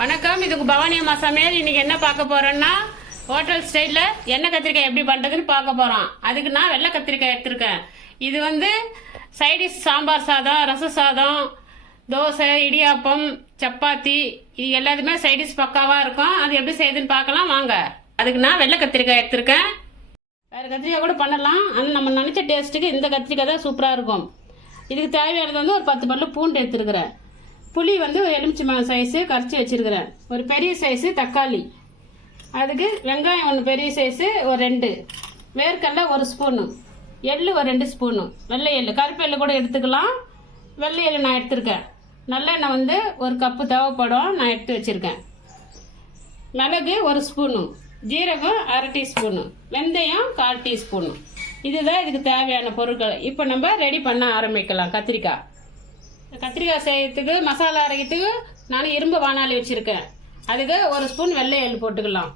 வணக்கம், இதுக்கு பவானி அம்மா சமையல். இன்னைக்கு என்ன பார்க்க போறோம்னா, ஹோட்டல் ஸ்டைல்ல எண்ணெய் கத்திரிக்காய் எப்படி பண்றதுன்னு பார்க்க போறோம். அதுக்கு நான் வெள்ளை கத்திரிக்காய் எடுத்திருக்கேன். இது வந்து சைடிஷ் சாம்பார் சாதம், ரச சாதம், தோசை, இடியாப்பம், சப்பாத்தி, இது எல்லாத்துமே சைடிஷ் பக்காவா இருக்கும். அது எப்படி செய்யுதுன்னு பார்க்கலாம் வாங்க. அதுக்கு நான் வெள்ளை கத்திரிக்காய் எடுத்திருக்கேன். வேற கத்திரிக்காய் கூட பண்ணலாம், ஆனால் நம்ம நினைச்ச டேஸ்ட்டுக்கு இந்த கத்திரிக்காய் தான் சூப்பராக இருக்கும். இதுக்கு தேவையானது வந்து ஒரு 10 பல்லு பூண்டு எடுத்துருக்கிறேன். புளி வந்து ஒரு எலுமிச்சம்பழம் சைஸு கரைச்சி வச்சிருக்கிறேன். ஒரு பெரிய சைஸு தக்காளி, அதுக்கு வெங்காயம் ஒன்று பெரிய சைஸு ஒரு 2, வேர்க்கடலை 1 ஸ்பூனு, எள்ளு ஒரு 2 ஸ்பூனு, வெள்ளை எள்ளு, கருப்பு எள்ளு கூட எடுத்துக்கலாம். வெள்ளை எள்ளு நான் எடுத்திருக்கேன். நல்லெண்ணெய் வந்து ஒரு கப்பு தேவைப்படும், நான் எடுத்து வச்சிருக்கேன். மிளகு 1 ஸ்பூனு, ஜீரகம் 1/2 டீஸ்பூனு, வெந்தயம் 1/4 டீஸ்பூனு. இதுதான் இதுக்கு தேவையான பொருட்கள். இப்போ நம்ம ரெடி பண்ண ஆரம்பிக்கலாம். கத்திரிக்காய் செய்யறதுக்கு மசாலா அரைக்கிறதுக்கு நான் இரும்பு வானாலி வச்சிருக்கேன். அதுக்கு 1 ஸ்பூன் வெள்ளை எள்ளு போட்டுக்கலாம்.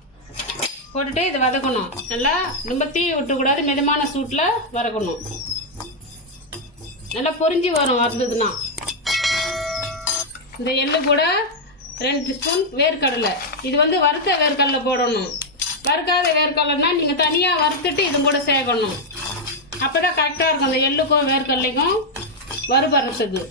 போட்டுட்டு இதை வதக்கணும். நல்லா ரொம்ப தீ விட்டுக்கூடாது, மிதமான சூட்டில் வதக்கணும். நல்லா பொரிஞ்சு வரும். வறுத்ததுன்னா இந்த எள்ளு கூட 2 ஸ்பூன் வேர்க்கடலை. இது வந்து வறுத்த வேர்க்கடலை போடணும். வறுக்காத வேர்க்கடலைன்னா நீங்கள் தனியாக வறுத்துட்டு இது கூட சேர்க்கணும். அப்போ தான் கரெக்டாக இருக்கும் அந்த எள்ளுக்கும் வேர்க்கடலைக்கும் வறுபடுறதுக்கு.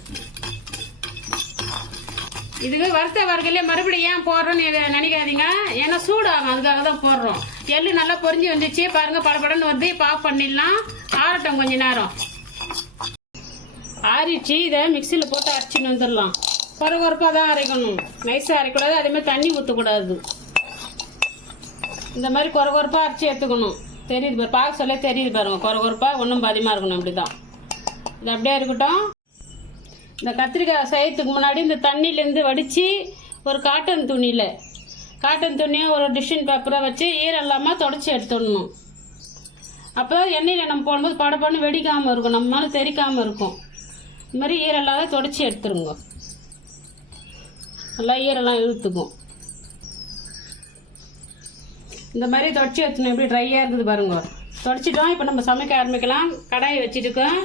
இதுக்கு வறுத்த வறுக்கலையே மறுபடியும் ஏன் போடுறோன்னு நினைக்காதீங்க, ஏன்னா சூடாகும், அதுக்காக தான் போடுறோம். எள்ளு நல்லா பொரிஞ்சு வந்துச்சு பாருங்க, படப்படன்னு வந்து இப்போ ஆஃப் பண்ணிடலாம். ஆறட்டும் கொஞ்ச நேரம். ஆறிச்சு, இதை மிக்சியில் போட்டு அரைச்சின்னு வந்துடலாம். கொரகொரப்பாக தான் அரைக்கணும், நைஸாக அரைக்கூடாது. அதேமாதிரி தண்ணி ஊற்றக்கூடாது. இந்த மாதிரி கொரகொரப்பாக அரைச்சி எடுத்துக்கணும். தெரியுது பாரு, பார்க்க சொல்ல தெரியுது பாருங்க, கொரகொரப்பாக ஒன்றும் பாதியமாக இருக்கணும். அப்படி தான் இது அப்படியே இருக்கட்டும். இந்த கத்திரிக்காய் செய்யறதுக்கு முன்னாடி இந்த தண்ணியிலேருந்து வடித்து ஒரு காட்டன் துணியை ஒரு டிஷ்யூன் பேப்பரை வச்சு ஈரம் இல்லாமல் தொடச்சி எடுத்துடணும். அப்போ தான் எண்ணெயில் நம்ம போடும்போது படப்படன்னு வெடிக்காமல் இருக்கும், நம்மளால தெரிக்காமல் இருக்கும். இந்த மாதிரி ஈரம் இல்லாத தொடச்சி எடுத்துருங்க. நல்லா ஈரெல்லாம் இழுத்துக்கும். இந்த மாதிரி தொடச்சி எடுத்துணும். எப்படி ட்ரையாக இருக்குது பாருங்க. தொடச்சிட்டோம். இப்போ நம்ம சமைக்க ஆரம்பிக்கலாம். கடாயை வச்சுட்டுக்கோம்.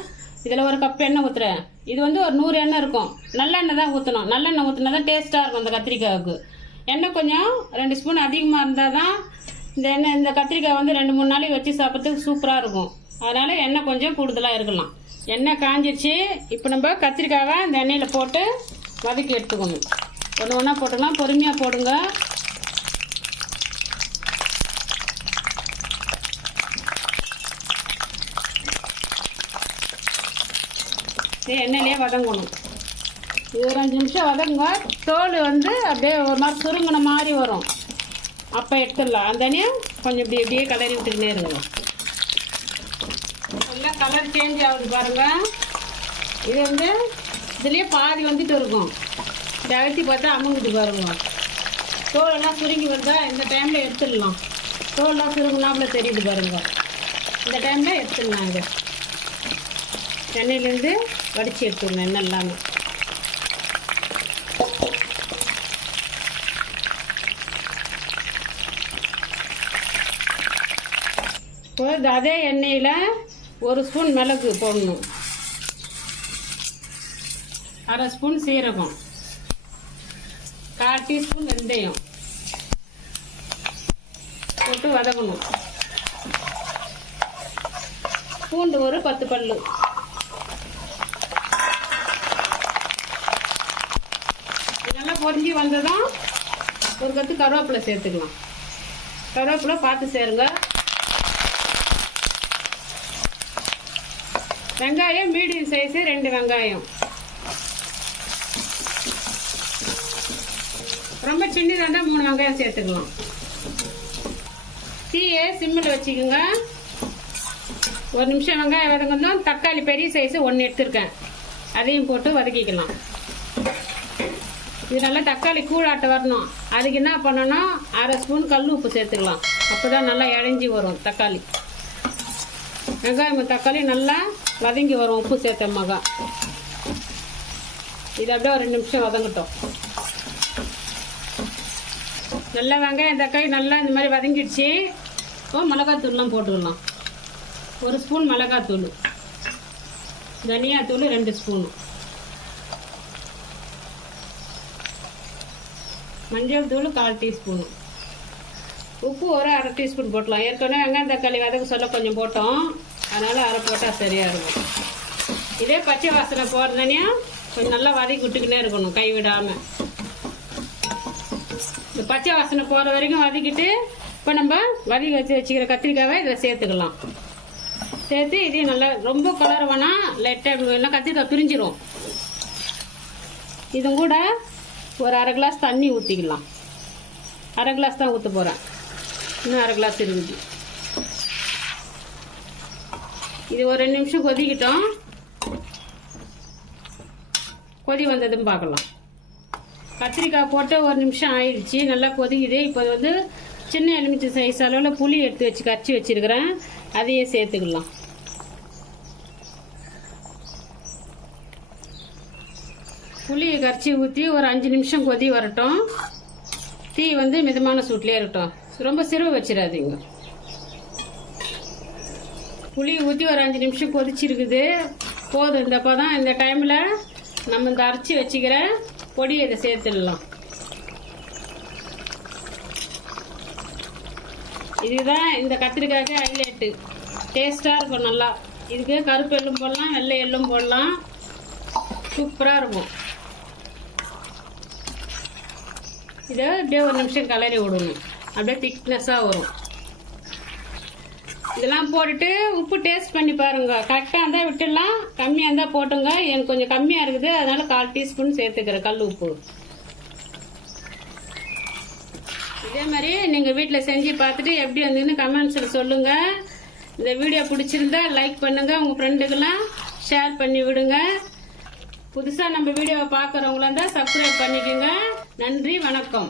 இதில் ஒரு கப் எண்ணெய் ஊற்றுறேன். இது வந்து ஒரு 100 எண்ணெய் இருக்கும். நல்லெண்ணெய் தான் ஊற்றணும். நல்லெண்ணெய் ஊற்றினா தான் டேஸ்ட்டாக இருக்கும் அந்த கத்திரிக்காய்க்கு. எண்ணெய் கொஞ்சம் 2 ஸ்பூன் அதிகமாக இருந்தால் தான் இந்த கத்திரிக்காய் வந்து 2-3 நாளைக்கு வச்சு சாப்பிட்றதுக்கு சூப்பராக இருக்கும். அதனால் எண்ணெய் கொஞ்சம் கூடுதலாக இருக்கலாம். எண்ணெய் காஞ்சிடுச்சு. இப்போ நம்ம கத்திரிக்காவை இந்த எண்ணெயில் போட்டு வதக்கி எடுத்துக்கணும். ஒன்று ஒன்றா போட்டுக்கலாம், பொறுமையாக போடுங்க. எண்ணெயிலே வதங்கணும். இது ஒரு 5 நிமிஷம் வதங்குங்க. தோல் வந்து அப்படியே ஒரு மாதிரி சுருங்கின மாதிரி வரும். அப்போ எடுத்துடலாம். அந்த எண்ணெயும் கொஞ்சம் இப்படியே கலரி விட்டுக்கிட்டே இருங்க. நல்லா கலர் சேஞ்ச் ஆகுது பாருங்கள். இது வந்து இதுலேயே பாதி வந்துட்டு இருக்கும். இந்த அழுத்தி பார்த்தா அமுங்குது பாருங்க. தோலெல்லாம் சுருங்கி வந்தால் இந்த டைமில் எடுத்துடலாம். தோலெல்லாம் சுருங்கினாப்புல தெரியுது பாருங்க. இந்த டைமில் எடுத்துடலாம். இது எண்ணெயிலேருந்து வடித்து எடுத்துடணும். எண்ணெய் இல்லாமல் இப்போ அதே எண்ணெயில் 1 ஸ்பூன் மிளகு போடணும், 1/2 ஸ்பூன் சீரகம், 1/4 டீஸ்பூன் வெந்தயம் போட்டு வதக்கணும். பூண்டு ஒரு 10 பல்லு. இதெல்லாம் பொரிஞ்சு வந்ததும் ஒரு கத்து கருவேப்பிலை சேர்த்துக்கலாம். கருவேப்பிலை பார்த்து சேருங்க. வெங்காயம் மீடியம் சைஸு 2 வெங்காயம். ரொம்ப சின்னதாக இருந்தால் 3 வெங்காயம் சேர்த்துக்கலாம். தீயை சிம்மில் வச்சுக்கோங்க. 1 நிமிஷம் வெங்காயம் வதங்கணும். தக்காளி பெரிய சைஸு 1 எடுத்துருக்கேன். அதையும் போட்டு வதக்கிக்கலாம். இது நல்லா தக்காளி கூழாட்ட வரணும். அதுக்கு என்ன பண்ணணும், 1/2 ஸ்பூன் கல் உப்பு சேர்த்துக்கலாம். அப்போ தான் நல்லா இழைஞ்சி வரும் தக்காளி. வெங்காயம் தக்காளி நல்லா வதங்கி வரும் உப்பு சேர்த்த மகா. இது அப்படியே ஒரு 2 நிமிஷம் வதங்கட்டும். நல்லா வெங்காயம் தக்காளி நல்லா இந்த மாதிரி வதங்கிடுச்சு. இப்போ மிளகாத்தூள்லாம் போட்டுக்கலாம். 1 ஸ்பூன் மிளகாத்தூள், தனியாத்தூள் 2 ஸ்பூன், மஞ்சள் தூள் 1/4 டீஸ்பூன், உப்பு ஒரு 1/2 டீஸ்பூன் போட்டலாம். ஏற்கனவே வெங்காயம் தக்காளி வதக்க சொல்ல கொஞ்சம் போட்டோம், அதனால் 1/2 போட்டால் சரியாக இருக்கும். இதே பச்சை வாசனை போகிறதனையும் கொஞ்சம் நல்லா வதக்கி விட்டுக்கிட்டே இருக்கணும் கைவிடாமல். இந்த பச்சை வாசனை போகிற வரைக்கும் வதக்கிட்டு இப்போ நம்ம வதக்கி வச்சுக்கிற கத்திரிக்காவை இதில் சேர்த்துக்கலாம். சேர்த்து இதையும் நல்லா ரொம்ப கலர் வேணால் லைட்டாக எல்லாம் கத்திரிக்காய் பிரிஞ்சிடும். இதுவும் கூட ஒரு 1/2 கிளாஸ் தண்ணி ஊற்றிக்கலாம். 1/2 கிளாஸ் தான் ஊற்ற போகிறேன், இன்னும் 1/2 கிளாஸ் இருக்குது. இது ஒரு 2 நிமிஷம் கொதிக்கிட்டோம். கொதி வந்ததுன்னு பார்க்கலாம். கத்திரிக்காய் போட்டு 1 நிமிஷம் ஆயிடுச்சு, நல்லா கொதிக்குது. இப்போ வந்து சின்ன எலுமிச்சை சைஸ் அளவில் புளி எடுத்து வச்சு கரைச்சி வச்சுருக்கிறேன், அதையும் சேர்த்துக்கலாம். புளியை கரைச்சி ஊற்றி ஒரு 5 நிமிஷம் கொதி வரட்டும். தீ வந்து மிதமான சூட்லேயே இருக்கட்டும், ரொம்ப சிறுவை வச்சிடாதீங்க. புளி ஊற்றி ஒரு 5 நிமிஷம் கொதிச்சிருக்குது, போதும். இந்த பதம் இந்த டைமில் நம்ம இந்த அரைச்சி வச்சுக்கிற பொடியை இதை சேர்த்துடலாம். இதுதான் இந்த கத்திரிக்காய்க்கு ஹைலைட்டு, டேஸ்ட்டாக இருக்கும் நல்லா. இதுக்கு கருப்பு எள்ளும் போடலாம், வெள்ளை எள்ளும் போடலாம், சூப்பராக இருக்கும். இதை அப்படியே 1 நிமிஷம் கலரி விடணும், அப்படியே திக்னஸாக வரும். இதெல்லாம் போட்டுட்டு உப்பு டேஸ்ட் பண்ணி பாருங்க. கரெக்டாக இருந்தால் விட்டுடலாம், கம்மியாக இருந்தால் போட்டுங்க. எனக்கு கொஞ்சம் கம்மியாக இருக்குது, அதனால 1/4 டீஸ்பூன் சேர்த்துக்கிறேன் கல் உப்பு. இதே மாதிரி நீங்கள் வீட்டில் செஞ்சு பார்த்துட்டு எப்படி வந்ததுன்னு கமெண்ட்ஸில் சொல்லுங்கள். இந்த வீடியோ பிடிச்சிருந்தா லைக் பண்ணுங்கள், உங்கள் ஃப்ரெண்டுக்கெல்லாம் ஷேர் பண்ணி விடுங்க. புதுசாக நம்ம வீடியோவை பார்க்குறவங்களா இருந்தால் சப்ஸ்கிரைப் பண்ணிக்கோங்க. நன்றி, வணக்கம்.